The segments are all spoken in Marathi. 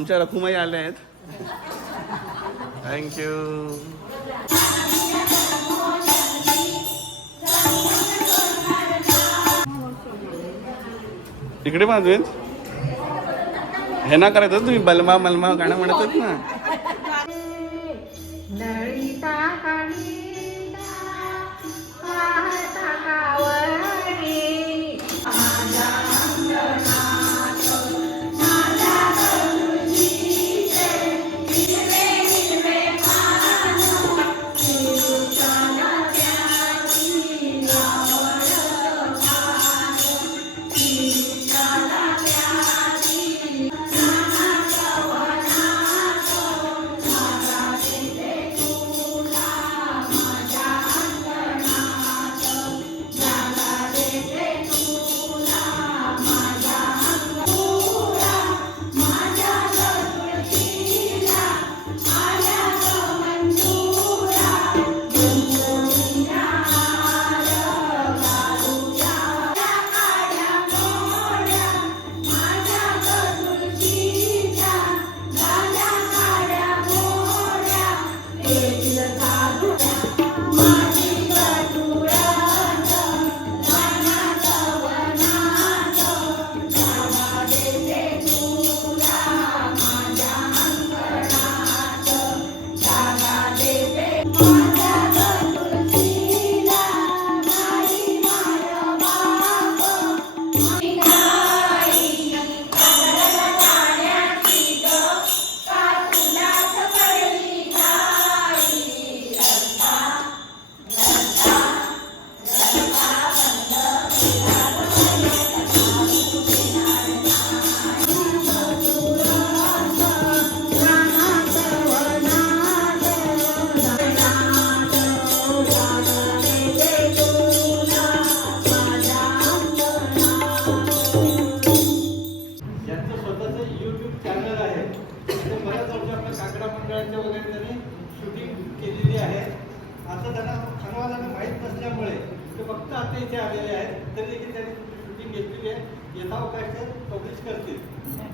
आमच्या रखुमाई आल्या आहेत. थँक्यू. इकडे बाजून हे ना करायचं तुम्ही बलमा मलमा गाणं म्हणतच ना.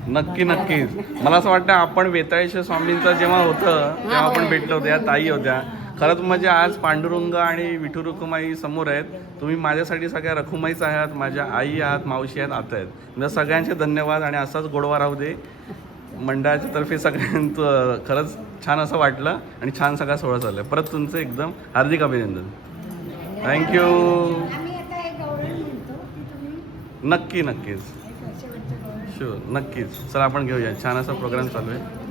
नक्की नक्की. मला असं वाटतं आपण वेताळेश्वर स्वामींचं जेव्हा होतं तेव्हा आपण भेटलो होतो. या ताई होत्या. खरंच म्हणजे आज पांडुरंग आणि विठू रखुमाई समोर आहेत. तुम्ही माझ्यासाठी सगळ्या रखुमाईच आहात, माझ्या आई आहात, मावशी आहेत, आता आहेत. म्हणजे सगळ्यांचे धन्यवाद आणि असाच गोडवा राहू दे. मंडळाच्या तर्फे सगळ्यांचं खरंच छान असं वाटलं आणि छान सगळा सोहळा चालला आहे. परत तुमचं एकदम हार्दिक अभिनंदन. थँक्यू. नक्की नक्कीच शुअर नक्कीच. चला आपण घेऊया. छान असा प्रोग्राम चालू आहे.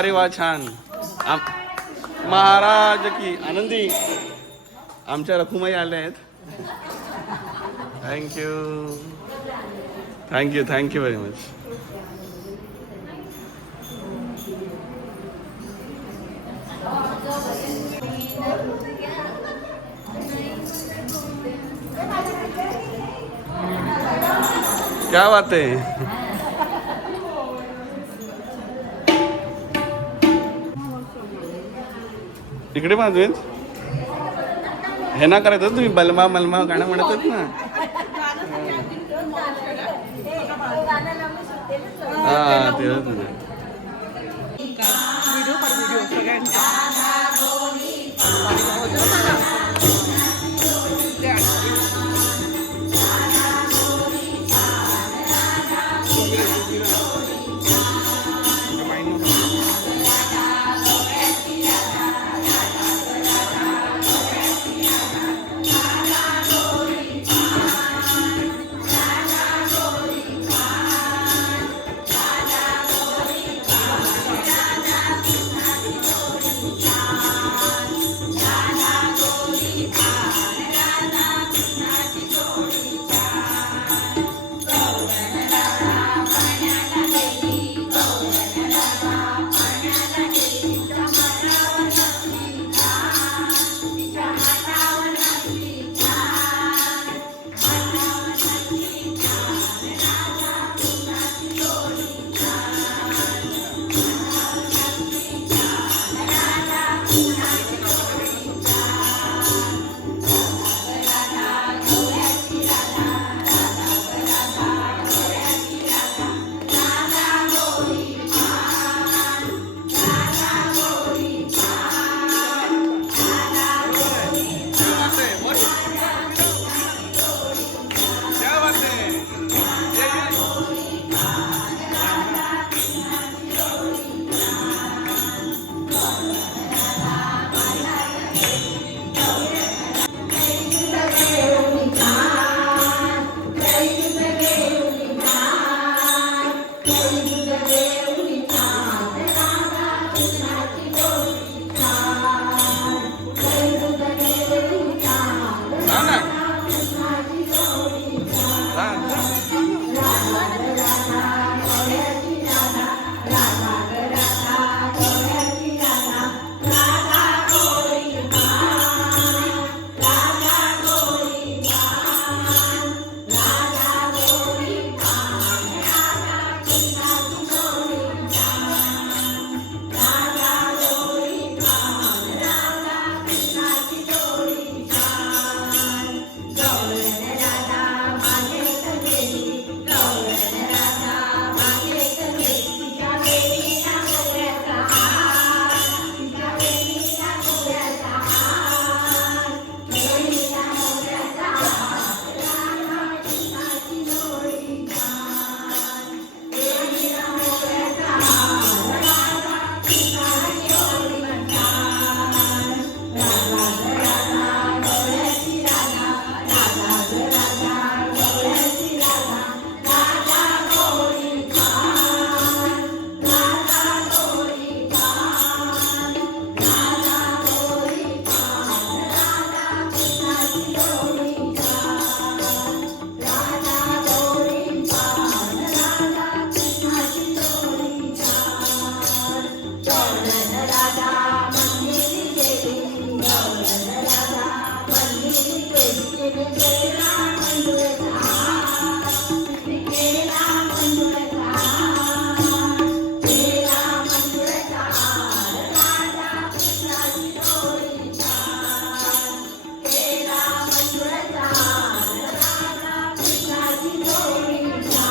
अरे वा छान. महाराज की आनंदी. आमच्या रखुमाई आल्या आहेत. Thank you thank you thank you very much. क्या बात आहे. इकडे माझं हे ना करायचं तुम्ही बलमा मलमा गाणं म्हणतच ना. हा तेच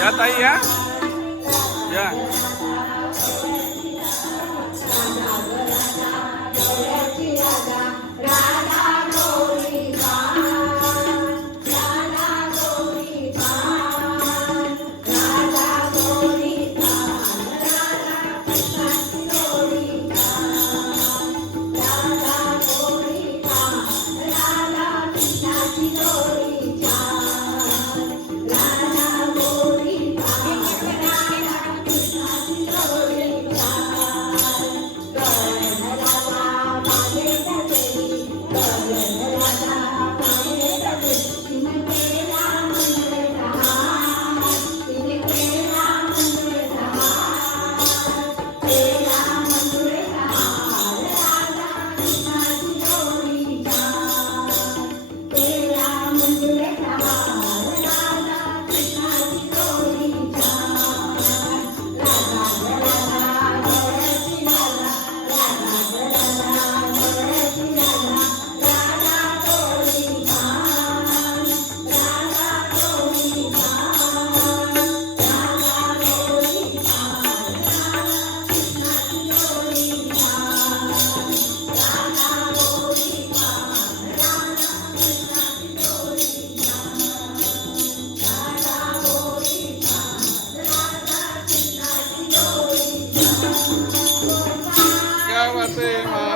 या ताई या या प्रेमा